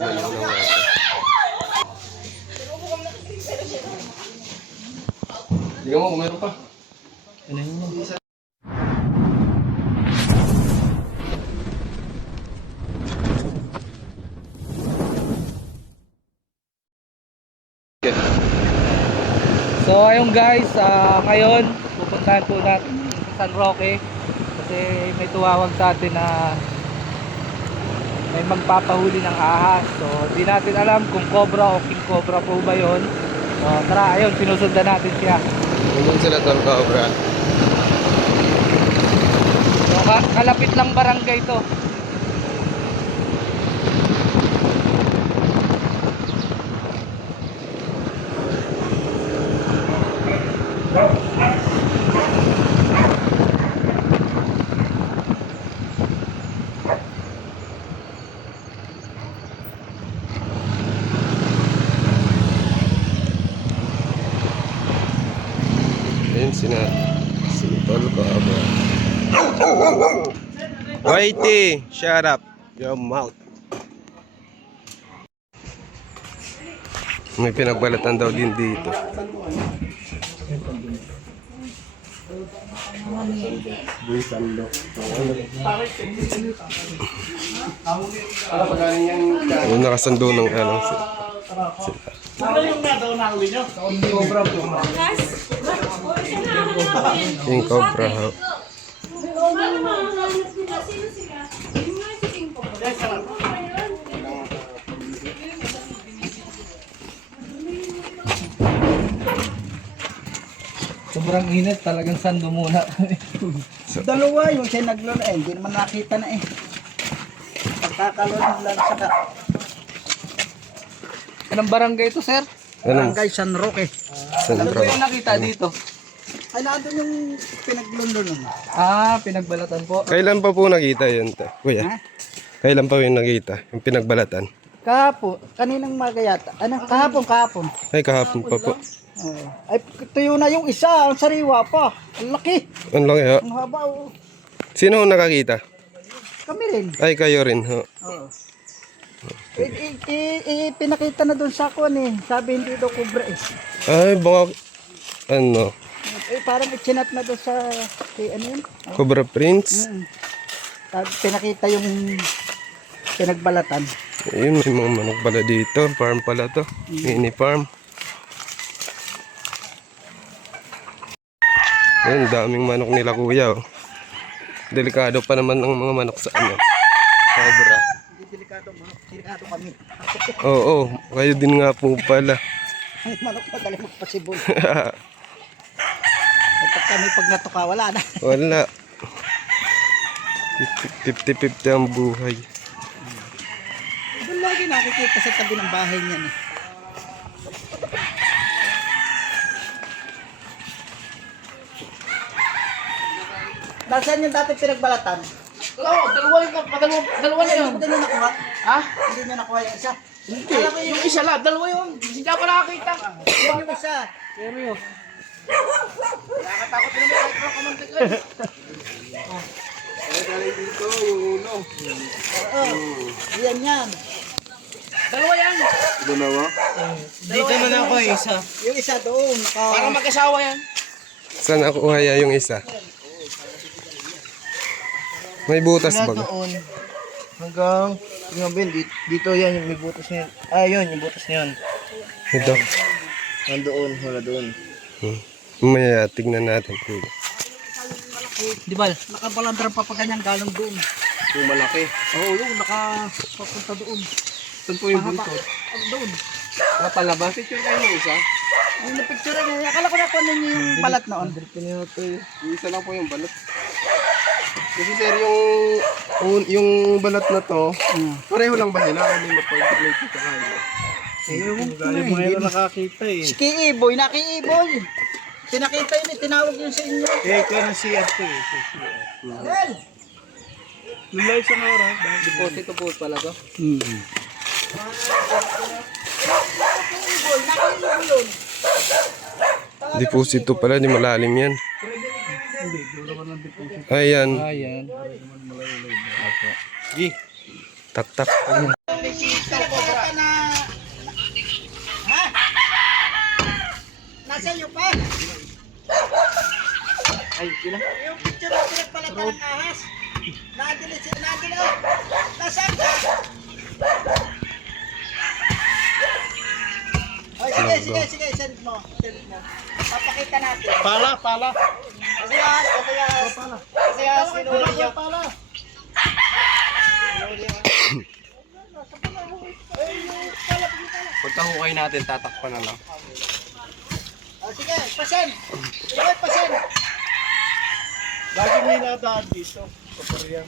Balik na natin. Tingnan mo kung meron pa. Ano yun? So ayun guys, ngayon pupuntahan po natin sa San Roque kasi may tumawag sa atin na may magpapahuli ng ahas. So di natin alam kung cobra o king cobra po ba yun. So tara, ayun, sinusundan natin siya. Nandun sila tol cobra. So kalapit lang barangay to. Ayun si tol cobra. Whitey, shut up your mouth. May pinagbalatan daw din dito. Yung nakasando ng ano sila. King cobra ho. Sobrang init, talagang sando muna. Dalawa yung siya naglaro hindi naman nakita na eh. Pagkakalunod lang sa Anong barangay ito, sir? Barangay San Roque. Ano po yung nakita dito? Ay, nandun yung pinaglunod nun. Pinagbalatan po. Kailan pa po nakita yun to? Kuya? Ha? Kailan pa yung nakita? Yung pinagbalatan? Kahapon, kaninang magayata. Ano, kahapon. Ay kahapon pa po. Ay, tuyo na yung isa, ang sariwa pa. Ang laki, Ang laki ho. ang haba. Oh. Sino ho nakakita? Kami rin. Ay kayo rin ho. Oo. Pinakita na doon sa kuwan eh. Sabi hindi daw kubra eh. Ay baka ano? Parang itsinat na doon sa, ano yun? Cobra Prince? Sabi, pinakita yung pinagbalatan. Ayun, may mga manok pala dito. Farm pala to. Mini farm. Ayun, daming manok nila kuya. Oh. Delikado pa naman ang mga manok sa ano. Cobra. Hindi delikado kami. Oo, kayo din nga po pala. Ang manok madali magpasibol. Pag natuka, wala na. Wala. 50-50 ang buhay. Doon lagi nakikita sa tabi ng bahay niyan eh. Nasaan yung dati pinagbalatan? Oo, dalawa na yun. Hindi nyo nakuha? Ha? Hindi nyo nakuha yung isa? Hindi. Yung isa lang, dalawa yun. Hindi pa nakakita. Yan yung isa. Pero yun. Nakakatakot naman kahit mga kamantik eh. Ay, galing dito yung ulo. Oo. Yan. Dalawa yan. Dalawa? Dito na ako isa. Yung isa doon. Parang mag-asawa yan. Saan nakuha yung isa? May butas ba? Doon hanggang dito yan yung may butas niyan. Yun yung butas niyan. Ito. Nandoon, wala doon. Mamaya, tignan natin. Di ba? Nakabalandra pa ganyan galing doon. Yung malaki. Oo, yung nakapapunta doon. Saan po yung buntot? Doon. Napalabas. Picture kayo ng isa? Yung na-picture niya. Akala ko na kunin niyo yung balat noon. Yung isa lang po yung balat. Kasi sir, yung balat na to, pareho lang ba sila? Hindi mapag-plate sa kayo. Yung mga yun nakakita eh. Si Kiiboy, Kiiboy. Pinakita yun, tinawag yun sa inyo. Ikaw ng CF to eh. Del! Lulay sa nara. Deposito po pala to. Deposito pala, di malalim yan. Ayan. Ayan. Tak-tak. Picture ko ka na... Ha? Nasa iyo pa? Ay, sila. Yung picture mo pinagpalatan ng ahas. Nadilis, nadilis. Nasaan ka? Ay, sige, send mo. Papakita natin. Pala. Kasi sinuli niya. Pagkahukay natin, tatakpan na lang. Sige, pasen. Ikaw, pasen. Lagi may nadaan dito. Kapariyan.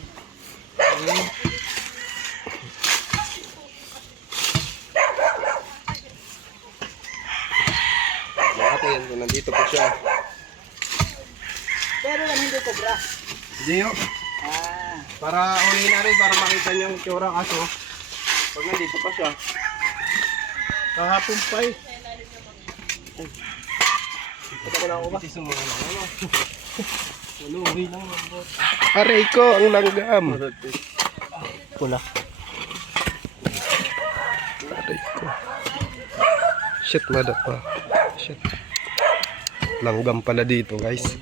Natin, kung nandito po siya. Pero yan hindi cobra. Hindi yun. Ah. Para ulihin na rin, para makita niyo yung tsura kaso. Pag nandito pa siya. Kahapon pa eh. Ito ko lang ako ba? Sisumulong lang ako. Uluhi lang ang bot. Aray ko, ang langgam. Pula. Aray ko. Shit, mada pa. Shit. Langgam pala dito, guys.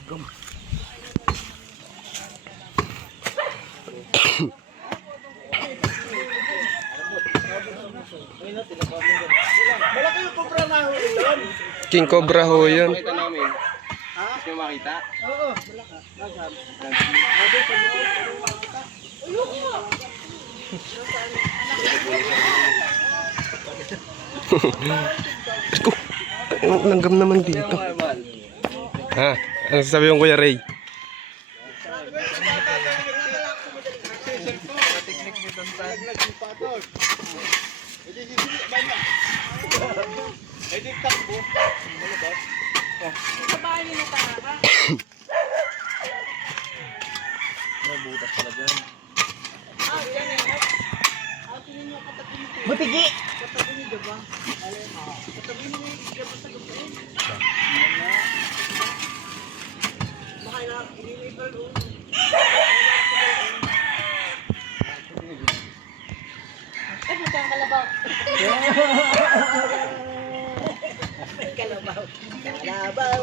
Malaki yung cobra na huli doon. King Cobra ho yun. Ha? Gusto mo makita? Oo. Ang langgam naman dito. Ha? Ano sasabi yung Kuya Ray? Butigi. Kalabaw.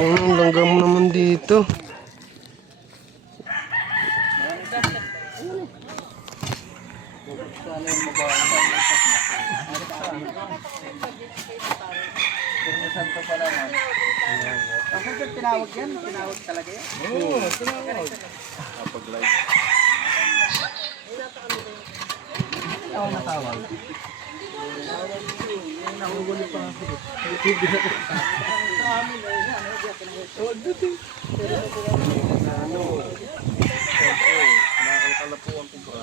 Ang langgam naman dito. Ako yung tinawag yan, tinawag talaga yan. Oo, tinawag. Kapag live. Ako natawag. Nakugulo pa ako. Nakakalapuan ko ba?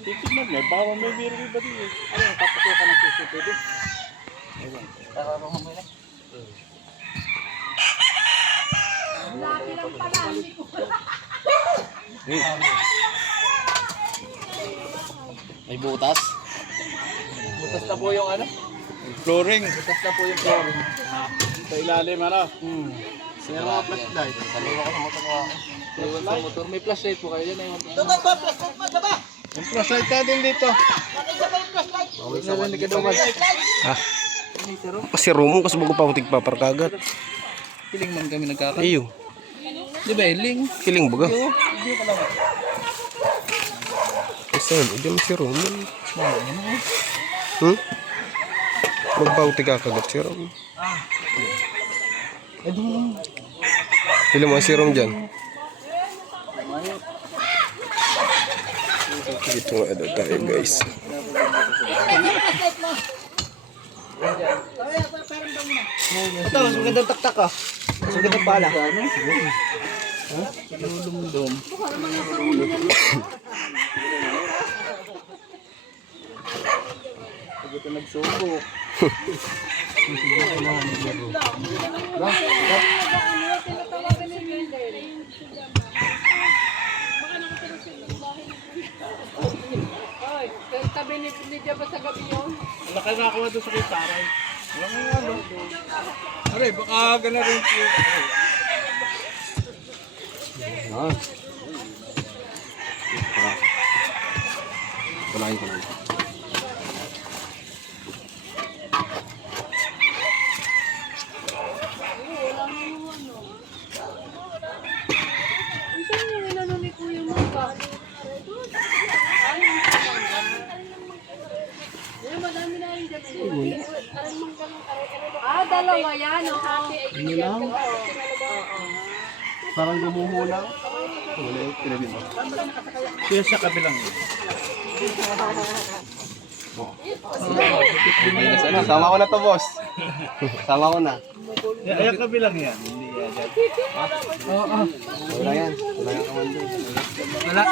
Titignan mo, baka may meron iba din eh. Ayun, papakuha ka ng CCTV. Tararong mo na. May butas. Butas na po yung ano? Flooring. Butas na po yung flooring. Sa ilalim ano? Sira flashlight. Saliwa ko sa motor ko. Saliwa sa motor. May flashlight po kayo dyan. Ito ba, flashlight mo, diba? Yung flashlight natin dito. Nakita ba yung flashlight? Ah. Kasi rumong kasi bago pa utik paparkagat. Kiling man kami nagkaka. Iyo. Di ba iling? Kiling baga. Hindi ko lang. Saan? Diyan si Roman. Magbauti ka kagat si Rom. Pila mo si Rom dyan? Dito nga daw tayo guys. Ito, mas magandang taktak ah. Mas magandang pala. Lumdum. Ito nagsubo. binibili ba sa gabi yun? Wala ka nakakuha doon sa kitaray. Wala nga nga no. Aray, baka gana rin po. Kumain ko lang. Saan yung inano ni Kuya Mangga? Madami na yung dyan. Ah, dalawa yan. Ano lang? Parang gumuhulang. Wala yung tinabi mo. Kaya sa kabilang yun. Sama ko na to, boss. Sama ko na. Ay, kabilang yan. Hindi yan. Wala yan. Wala yung kamando. Wala.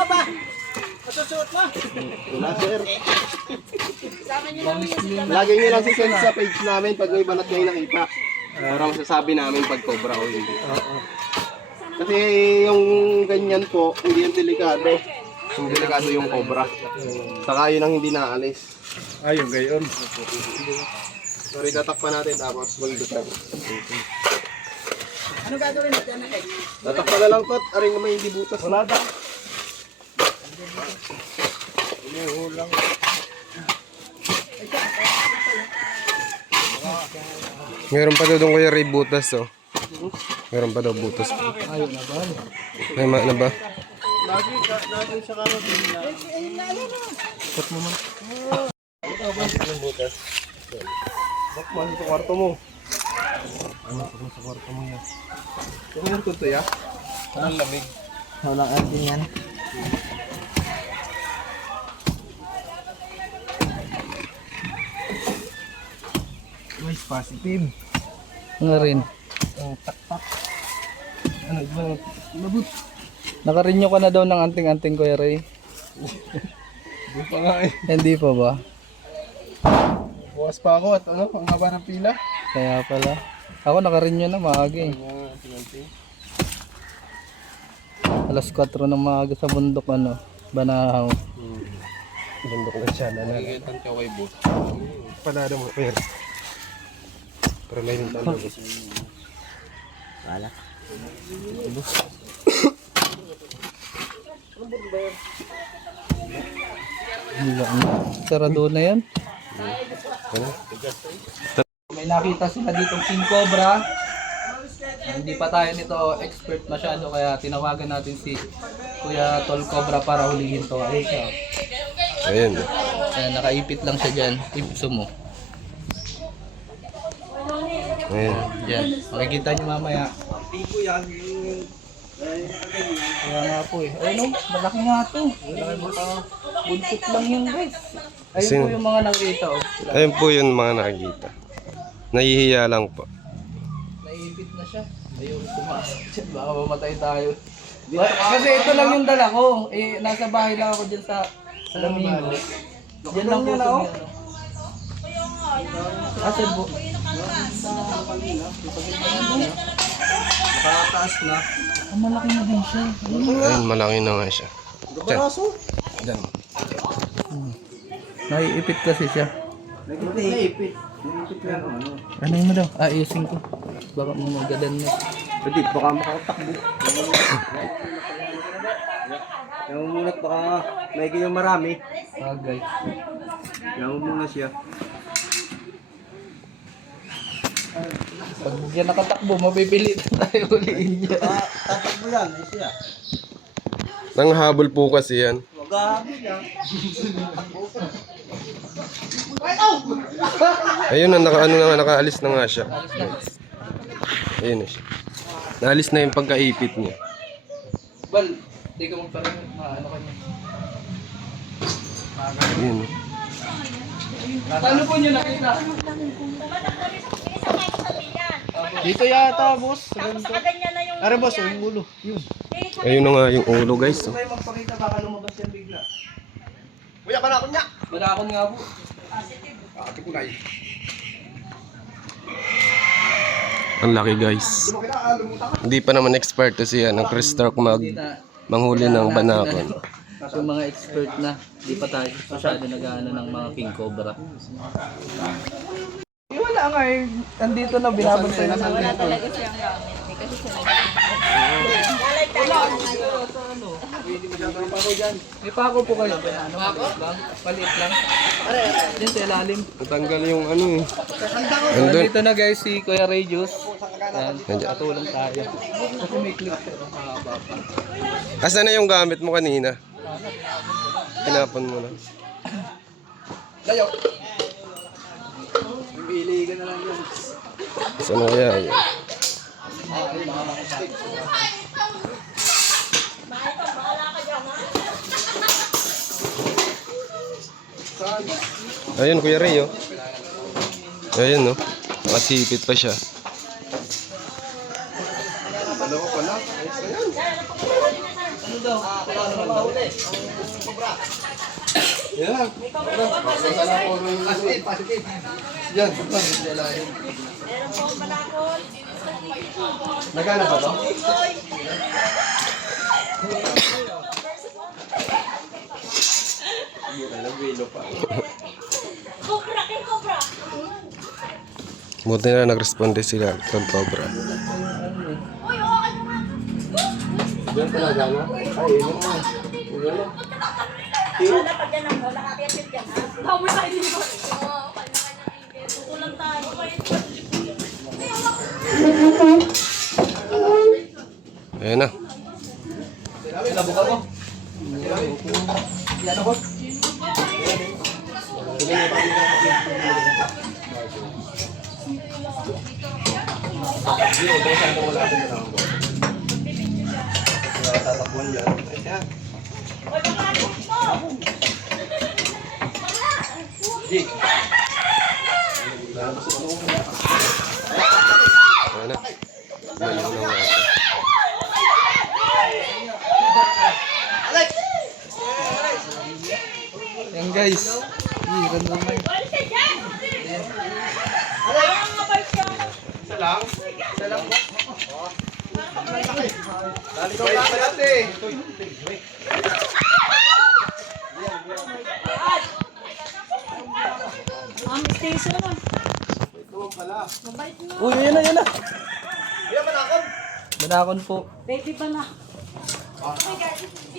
Masusuot mo. Wala, sir. Lagi nyo lang sisend sa page namin pag may banat kayo nakita. Para masasabi namin pag cobra o hindi. Kasi yung ganyan po, hindi yung delikado. Yung delikado yung cobra. Saka yun ang hindi naalis. Ayun, gayon. Sorry, tatakpan natin tapos magdutan. Ano gagawin natin? Tatakpan na lang to at aring naman hindi butas. Wala da. Meron pa daw doon Kuya Ray butas oh. Meron pa daw butas. Ayun na ba? May na ba? Lagi sa karot. Cut mo man. Bakman sa kwarto mo. Ano sa kwarto mo yan? Kung ko to ya? Ang lamig. Walang aircon yan. Mas positive. Nga rin. Ano ba? Labot. Nakarinyo ka na daw ng anting-anting Kuya Ray. Di pa nga eh. Hindi pa ba? Bukas pa ako at ano, ang haba ng pila. Kaya pala. Ako nakarinyo na maaga eh. Alas 4 ng maaga sa bundok ano. Banahaw. Bundok na siya na nagitan ka kay boss. Panado mo, pero. Pero may rin tayo. Wala. Sarado na yan. May nakita sila ditong king cobra. Hindi pa tayo nito expert masyado kaya tinawagan natin si Kuya Tol Cobra para hulihin to. Ayun siya. Ayun. Kaya nakaipit lang siya dyan. Ipso mo. Ayun. Dyan. Makikita niyo mamaya. Kaya nga po eh. Ayun o, malaki nga to. Buntot lang yun guys. Ayun Sino? po yung mga nakita oh. Ayun po yun mga nakikita. Nahihiya lang po. Naiipit na siya. Ayun, pumasok dyan. Baka mamatay tayo. Kasi ito lang yung dala ko. Eh, nasa bahay lang ako dyan sa Lamino. Diyan lang po sa ano. Asan po? Nakataas na. Ang malaki na din siya. Ayun, malaki na nga siya. Baraso. Diyan. Naiipit kasi siya. Naipit. Ano mo daw? Ayusin ko. Baka mamagalan na. Pwede, baka makatakbo. Namumunat baka may ganyang marami. Bagay. Namumuna siya. Pag yan nakatakbo, mapipilit tayo uliin niya. Tatakbo yan, ay siya. Nanghabol po kasi yan. Magabi yan. Ayun na, ano na nga, nakaalis na nga siya. Ayun na siya. Naalis na yung pagkaipit niya. Bal, di ka magparang ano kanya. Ayun. Paano po nyo nakita? Dito yata, boss. Are, boss, yung ulo. Yun. Ayun na nga yung ulo guys. Oh. Kayo magpakita, baka lumabas yan bigla. Kuya, panakon niya. Badakon nga po. Ate ko na eh. Ang laki guys. Hindi pa naman expert to si ano, Chris Stark manghuli ng banakon. yung mga expert na, di pa tayo masyado nag-ano ng mga king cobra. Wala nga eh, nandito na binabantay na sa Wala talaga siyang gamit. Eh, kasi sila. May pako po kayo. Ano, maliit lang? Maliit lang. Diyan sa ilalim. Natanggal yung ano eh. Andun. Nandito na guys si Kuya Regius. Yan, patulong tayo. Kasi may clip siya. Mahaba pa. Asan na yung gamit mo kanina? Tinapon mo na. Saan na kaya yun? Ayun, Kuya Ray, oh. Ayun, no? Nakasipit pa siya. Nagana ba to? Buti na nag-responde sila from Cobra. Diyan talaga na? Ay, yun na. Yun na. Ayun na. Ayun na. Baliw na nga ito. Yan guys. Hiran naman. Uy, yan na, yan na. Manakon po. Baby pa na.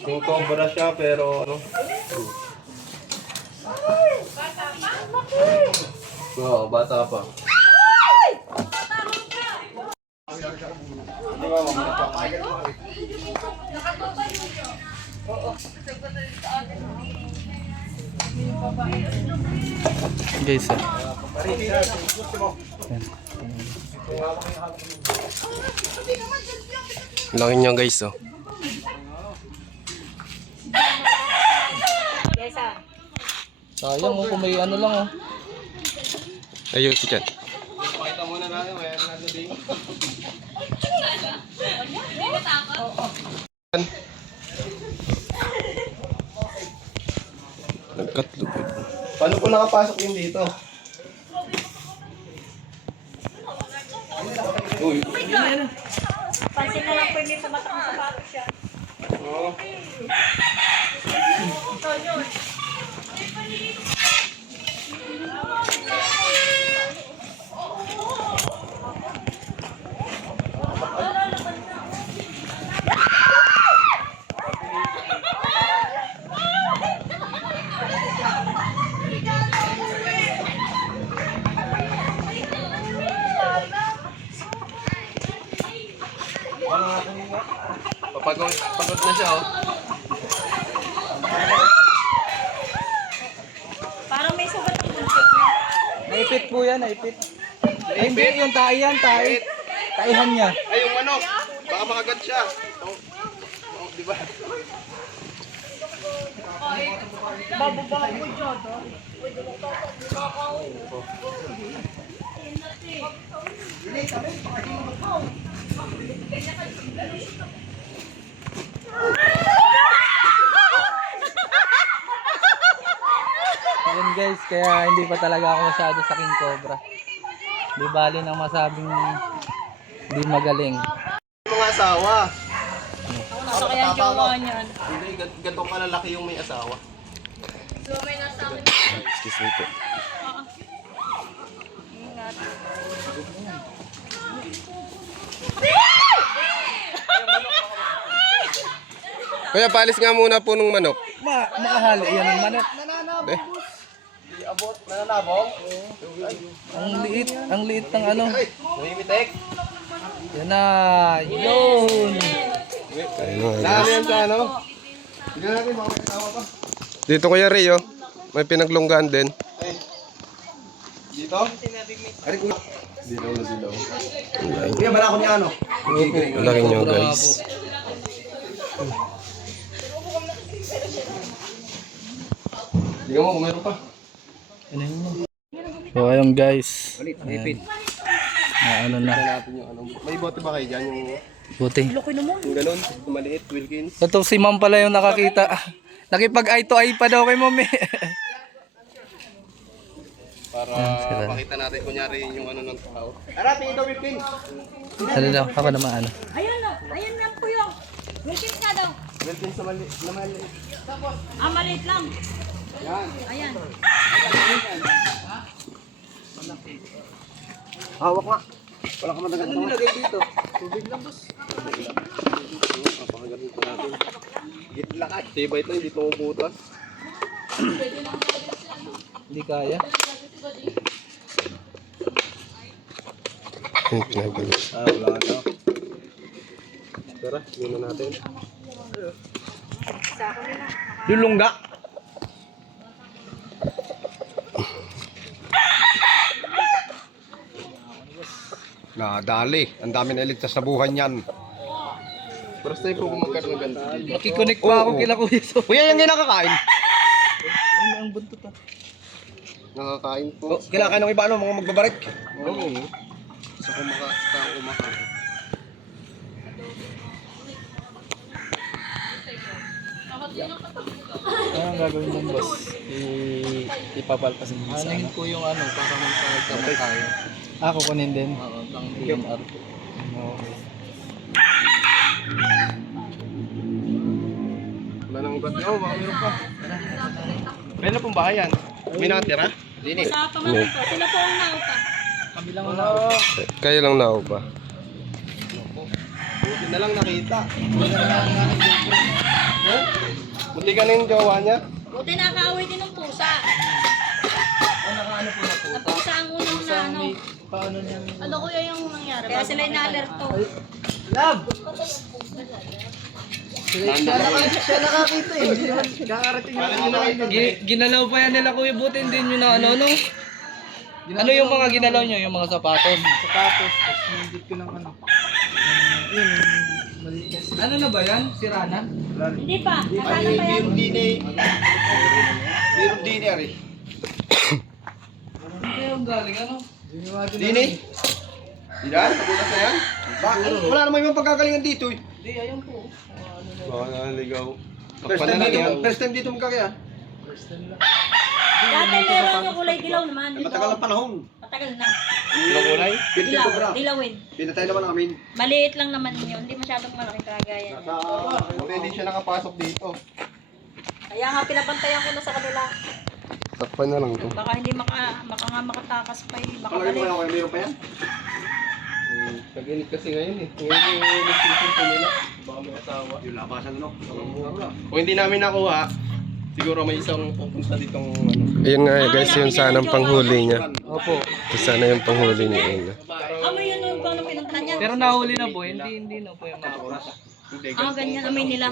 Kung cobra siya, pero ano? Oo, bata pa. Guys, Laki niya guys, oh. sayang mo kung may ano lang oh. Ayun, si Chan. Pakita muna natin, mayroon na din. Nagkatlupit. Paano po nakapasok yun dito? Uy. Pansin na lang po yung sa mata ng sapatos siya. Oo. Pagod na siya, oh. Parang may sugat ang buntot niya. Naipit po yan, naipit. Ay, hindi, yung tahi yan, tahi. Taihan niya. Ay, yung manok. Baka makagat siya. Oh, di ba? Bago-bago dyan, Ayun guys, kaya hindi pa talaga ako masyado sa king cobra. Di bali nang masabing di magaling. Mga asawa. Basta kaya ang jowa niyan. Hindi, gatong kalalaki yung may asawa. Excuse me po. Ingat. Kuya, palis nga muna po ng manok. Makahali yan ang manok. Eh, Nananabong? Ang liit ng ano. Namimitek? Yan na, yun. ayun nga, guys. Lalo yan sa ano? Tignan natin, baka may asawa pa. Dito Kuya Ray, oh. May pinaglunggaan din. Dito? Ari ko. Dilaw na dilaw. Kuya, bala ko niya ano? Malaki nyo, guys. Tignan mo kung meron pa. So ayun guys. Ayan. Ano na. Tignan natin yung ano. May bote ba kayo dyan? Yung Buti. yung ganun, yung maliit, Wilkins. Ito si ma'am pala yung nakakita. Nakipag eye to eye pa daw kay mami. Para sila. makita natin kunyari yung ano ng tao. Tara, tingin ito, Wilkins. Ano daw? Ako naman ano. Ayun na. Ayun na po yung. Wilkins nga daw. Wilkins na maliit. Ah, maliit lang. Yan. Ayan. Hawak nga. Wala ka madagat. Ano nilagay dito? Papakagaling pa natin. Gitlakat. Tibay ito, hindi pumuputas. Hindi kaya. Wala ka. Tara, yun na natin. Yung lungga. Nadali. Ang dami na iligtas sa buhay niyan. First time po kumagkat ng ganito. Makikonek pa ako kila Kuya So. Kuya, yung nakakain. Ano ang buntot ah. Nakakain po. Kinakain ng iba, ano, mga magbabarik. Oo. Sa kumakain. Ano ang gagawin ng boss? Ipapalpasin mo sa ano? ko yung ano para magpagkama tayo. Ah, kukunin din? Oo, pang DNR. Okay. Wala nang ugat. Oo, baka meron pa. Meron na pong bahay yan. May natira? Dini. Sa pamangkin ko. Sila po ang naupa. Kami lang na. Kayo lang na ba? Buti na lang nakita. Buti ka na yung jowa niya. Buti nakakaaway din ng pusa. Nakaano po na po. Ang pusa ang unang na ano. Paano niya? Ano kuya yung nangyari? Kaya sila yung na-alerto. Love! Siya nakakita eh. Ginalaw pa yan nila Kuya, buti hindi nyo na ano, no? Ano yung mga ginalaw nyo? Yung mga sapatos? Sapatos, tapos nandit ko ng ano. Yun, ano na ba yan? Sira na? Hindi pa. Nakala pa yan. Meron din yan eh. Hindi yung galing, ano? Dini? Diyan? Nabulas na yan? Bakit? Wala naman yung pagkagalingan dito eh. Hindi, ayun po. Baka naligaw. First time dito magkakaya. Dati meron yung kulay dilaw naman. Matagal ang panahon. Matagal na. Ano kulay? Dilaw. Dilawin. Pinatay naman namin. Maliit lang naman yun. Hindi masyadong malaking kagayan. Buti hindi siya nakapasok dito. Kaya nga pinabantayan ko na sa kanila. Takpan na lang to. Baka hindi nga makatakas pa eh. Baka Kalagay mo balik. lang kung meron pa yan. Nag-init kasi ngayon eh. Ngayon yung nag-season po nila. Baka may asawa. Yung labasan ano. Kung hindi namin nakuha, siguro may isang pupunta ditong ano. Ayun nga guys, yun sanang panghuli niya. Opo. Ito sana yung panghuli niya. Ayun. Amoy yun yung kung ano pinuntahan niya. Pero nahuli na po, hindi na po yung mga Hindi, Ganyan amoy nila.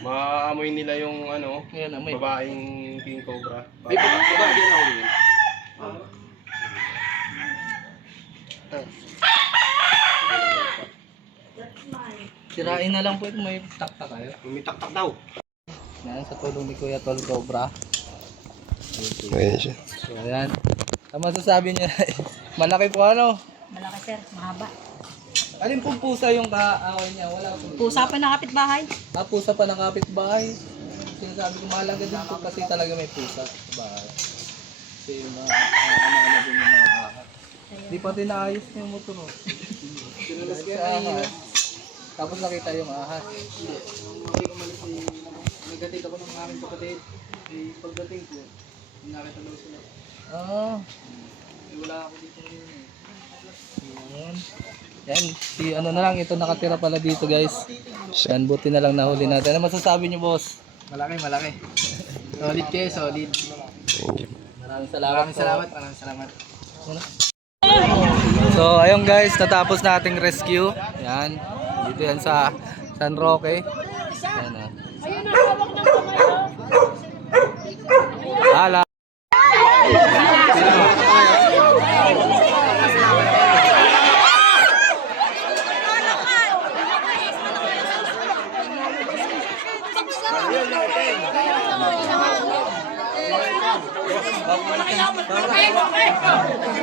maamoy nila yung ano, Ayan, amoy. babaeng king cobra. Ay, baba, di na ako din. Sirain na lang po kung may takta kayo. Umitak-tak daw. Yan, sa tulong ni Kuya Tol Cobra. Ayun siya. So, ayan. Ang masasabi niya, malaki po ano. Malaki sir, mahaba. Alin pong pusa yung kaaway niya? Wala po. Pusa pa ng kapitbahay. Pusa pa ng kapitbahay. Sinasabi ko mahalaga din po kasi talaga may pusa sa bahay. Kasi yung mga ano din yung mga ahas. Di pati naayos niya yung motor. Sinalas ka ahas. Tapos nakita yung ahas. Hindi. Nung ako umalis nagdating ako ng aking kapatid. Eh, pagdating ko, nakita daw sila. Oo. Eh, wala ako dito ngayon eh. Yun. Yan, si ano na lang, ito nakatira pala dito guys. Yan, buti na lang nahuli natin. Ano masasabi niyo boss? Malaki. Solid kayo, solid. Maraming salamat. Maraming salamat. So ayun guys, natapos nating rescue. Yan, dito yan sa San Roque. Yan ah. Hala.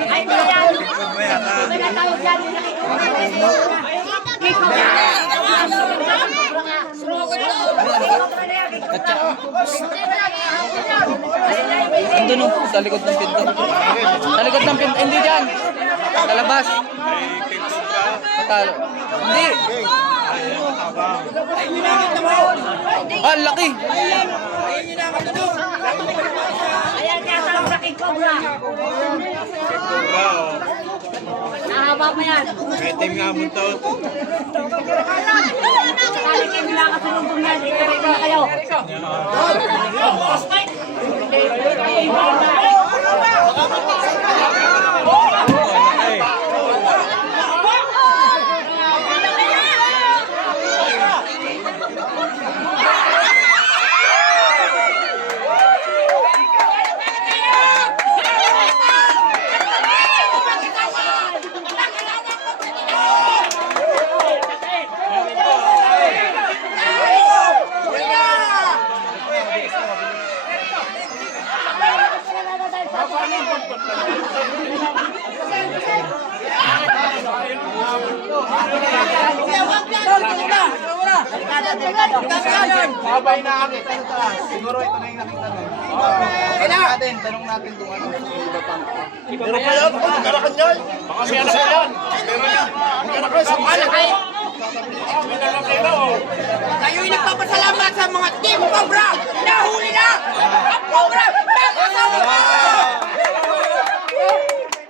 Ay, bayan. May natawag yan. Andun oh, sa likod ng pinto. Sa likod ng pinto, hindi dyan. Sa labas. Patalo. Hindi. Ah, ang laki. Ayan, kaya tawag sa King Cobra. Nahaba pa yan. Itim nga mo to. Kali kayo nila kasunod yan. Ikaw na kayo. Sabay na kami. Siguro ito na yung nakita nun. Tanong natin kung ano. Pero kaya, magkarakan yan. Baka siya na yan. Magkarakan sa malaki. Kayo'y nagpapasalamat sa mga Team Cobra! Nahuli na! Ang Cobra! Magkasama pa!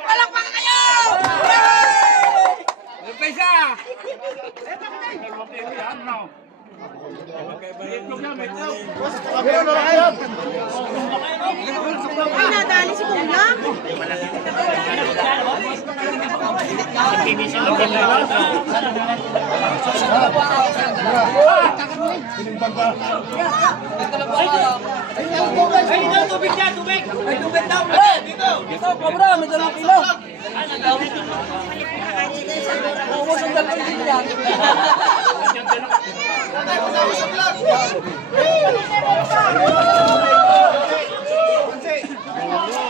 Palakpakan kayo! Ay, nadali si Kuya!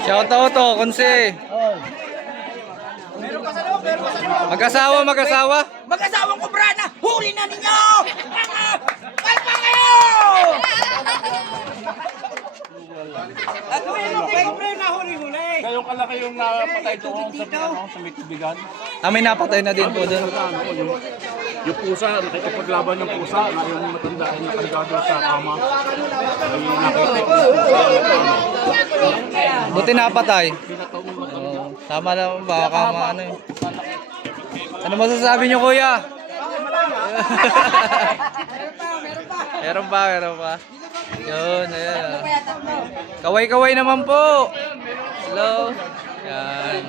Shout out to, Konse. Mag-asawa. Mag-asawang Cobra na! Huli na ninyo! Palakpakan kayo! Gayong kalaki yung napatay doon sa may tubigan. May napatay na din po doon. Yung pusa, nakikipaglaban ng pusa na yung matanda ay nakarigado sa kama. Ay nakita ko yung pusa. Buti napatay. Tama lang baka ano eh. Ano masasabi niyo kuya? Meron pa. Yun, ayan. Kaway-kaway naman po. Hello. Yan.